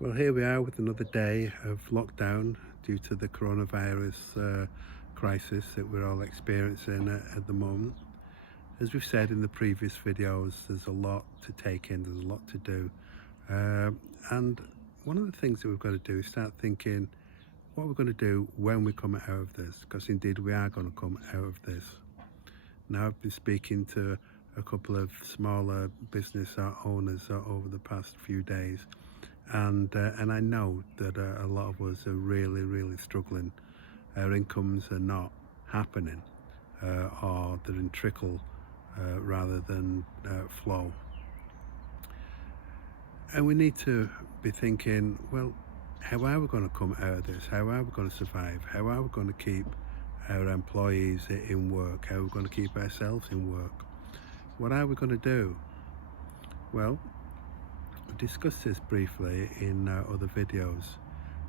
Well, here we are with another day of lockdown due to the coronavirus crisis that we're all experiencing at the moment. As we've said in the previous videos, there's a lot to take in, there's a lot to do. And one of the things that we've got to do is start thinking what we're going to do when we come out of this, because indeed we are going to come out of this. Now, I've been speaking to a couple of smaller business owners over the past few days, and I know that a lot of us are really struggling. Our incomes are not happening, or they're in trickle rather than flow. And we need to be thinking, well, how are we going to come out of this? How are we going to survive? How are we going to keep our employees in work? How are we going to keep ourselves in work? What are we going to do? Well, we discussed this briefly in other videos,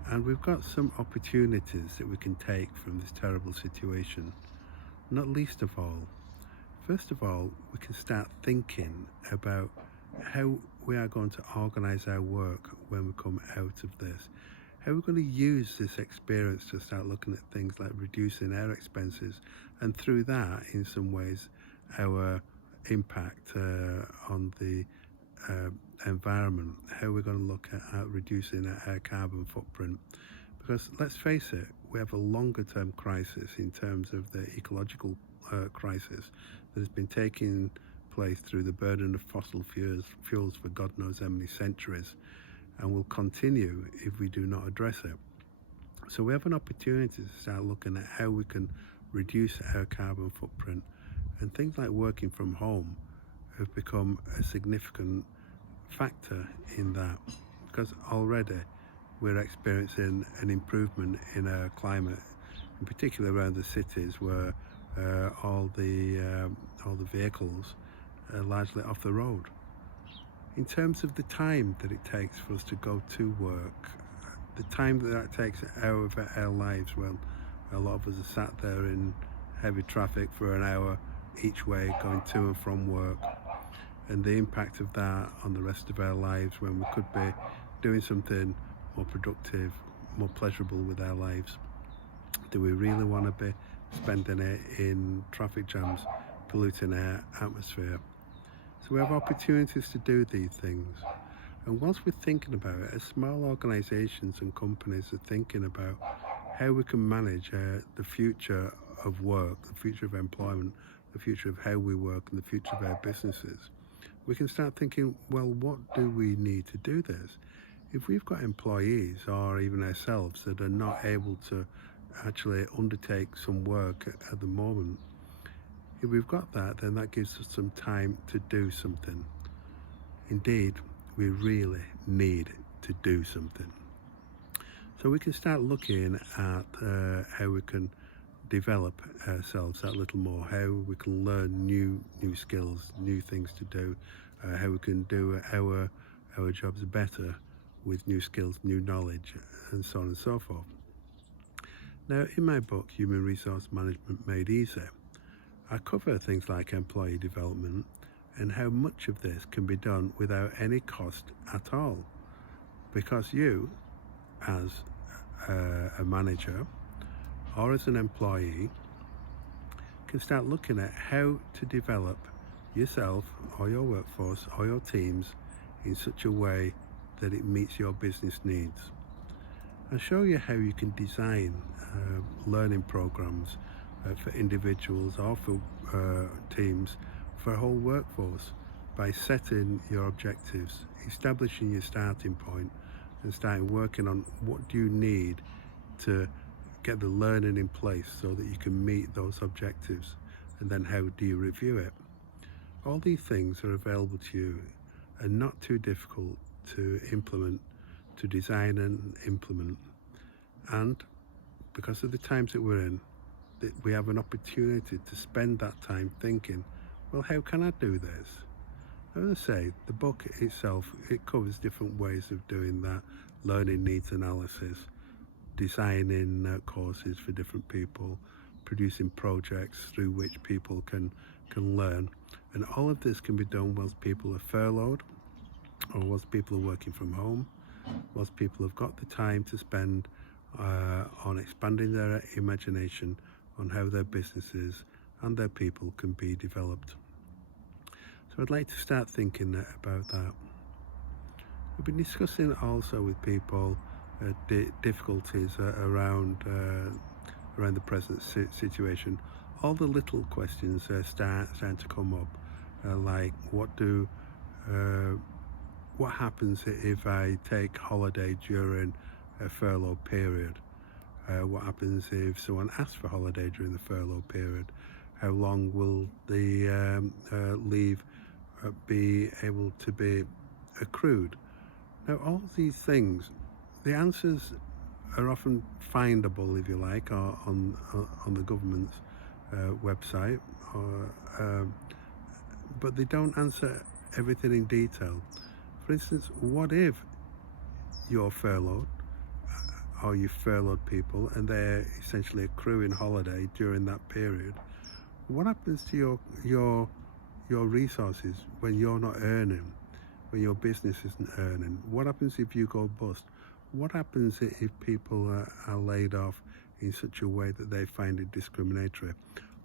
and we've got some opportunities that we can take from this terrible situation. Not least of all, first of all, we can start thinking about how we are going to organise our work when we come out of this. How we're going to use this experience to start looking at things like reducing our expenses, and through that, in some ways, our impact on the environment, how we're going to look at reducing our carbon footprint. Because let's face it, we have a longer term crisis in terms of the ecological crisis that has been taking place through the burden of fossil fuels for God knows how many centuries, and will continue if we do not address it. So we have an opportunity to start looking at how we can reduce our carbon footprint, and things like working from home have become a significant factor in that, because already we're experiencing an improvement in our climate, in particular around the cities where all the vehicles are largely off the road. In terms of the time that it takes for us to go to work, the time that takes out of our lives, well, a lot of us are sat there in heavy traffic for an hour each way going to and from work, and the impact of that on the rest of our lives when we could be doing something more productive, more pleasurable with our lives. Do we really want to be spending it in traffic jams, polluting our atmosphere? So we have opportunities to do these things. And whilst we're thinking about it, as small organisations and companies are thinking about how we can manage the future of work, the future of employment, the future of how we work, and the future of our businesses, we can start thinking, well, what do we need to do this? If we've got employees or even ourselves that are not able to actually undertake some work at the moment, if we've got that, then that gives us some time to do something. Indeed, we really need to do something. So we can start looking at how we can develop ourselves that little more, how we can learn new skills, new things to do, how we can do our jobs better with new skills, new knowledge, and so on and so forth. Now, in my book, Human Resource Management Made Easy, I cover things like employee development and how much of this can be done without any cost at all. Because you, as a manager or as an employee, can start looking at how to develop yourself or your workforce or your teams in such a way that it meets your business needs. I'll show you how you can design learning programs for individuals or for teams, for a whole workforce, by setting your objectives, establishing your starting point, and starting working on what do you need to get the learning in place so that you can meet those objectives, and then how do you review it. All these things are available to you and not too difficult to implement, to design and implement. And because of the times that we're in, that we have an opportunity to spend that time thinking, well, how can I do this? As I say, the book itself, it covers different ways of doing that: learning needs analysis, designing courses for different people, producing projects through which people can learn. And all of this can be done whilst people are furloughed or whilst people are working from home. Most people have got the time to spend on expanding their imagination on how their businesses and their people can be developed. So I'd like to start thinking about that. We've been discussing also with people difficulties around the present situation. All the little questions starting to come up, like what happens if I take holiday during a furlough period? What happens if someone asks for holiday during the furlough period? How long will the leave be able to be accrued? Now, all these things, the answers are often findable, if you like, or on the government's website, but they don't answer everything in detail. For instance, what if you're furloughed, or you furloughed people, and they're essentially accruing holiday during that period? What happens to your resources when you're not earning? When your business isn't earning? What happens if you go bust? What happens if people are laid off in such a way that they find it discriminatory?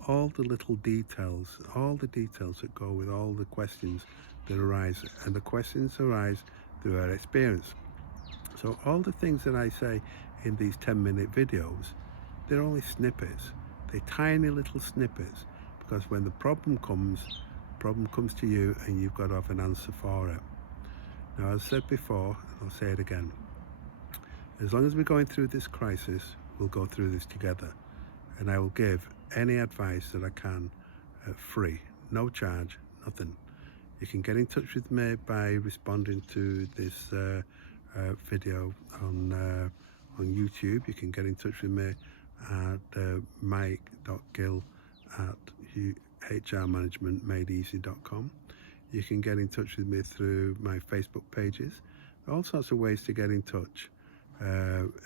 All the little details, all the details that go with all the questions that arise, and the questions arise through our experience. So all the things that I say in these 10-minute videos, they're only snippets. They're tiny little snippets, because when the problem comes to you, and you've got to have an answer for it. Now, as I said before, I'll say it again. As long as we're going through this crisis, we'll go through this together. And I will give any advice that I can free, no charge, nothing. You can get in touch with me by responding to this video on YouTube. You can get in touch with me at mike.gill at hrmanagementmadeeasy.com. You can get in touch with me through my Facebook pages. All sorts of ways to get in touch.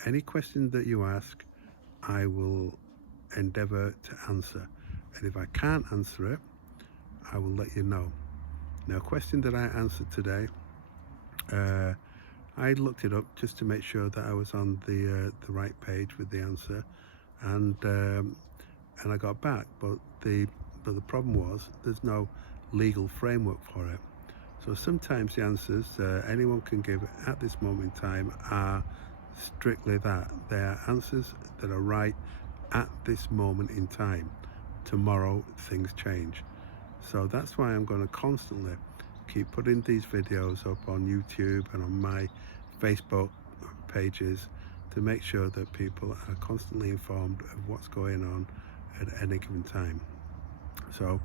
Any question that you ask, I will endeavour to answer. And if I can't answer it, I will let you know. Now, a question that I answered today, I looked it up just to make sure that I was on the right page with the answer, and I got back. But the problem was there's no legal framework for it. So sometimes the answers anyone can give at this moment in time are strictly that. They are answers that are right at this moment in time. Tomorrow things change. So that's why I'm going to constantly keep putting these videos up on YouTube and on my Facebook pages to make sure that people are constantly informed of what's going on at any given time. So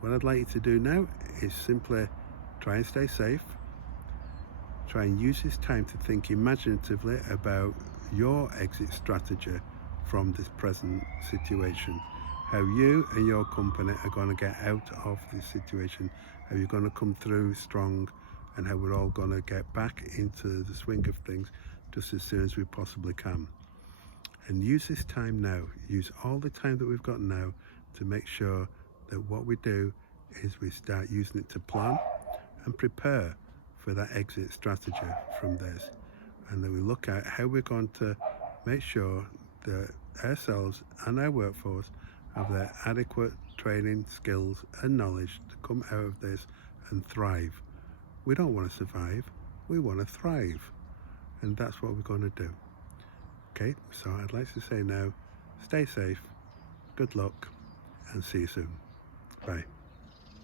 what I'd like you to do now is simply try and stay safe. Try and use this time to think imaginatively about your exit strategy from this present situation. How you and your company are going to get out of this situation. How you're going to come through strong, and how we're all going to get back into the swing of things just as soon as we possibly can. And use this time now. Use all the time that we've got now to make sure that what we do is we start using it to plan and prepare for that exit strategy from this, and then we look at how we're going to make sure that ourselves and our workforce have the adequate training, skills and knowledge to come out of this and thrive. We don't want to survive, we want to thrive, and that's what we're going to do. Okay, so I'd like to say now, stay safe, good luck, and see you soon. Bye.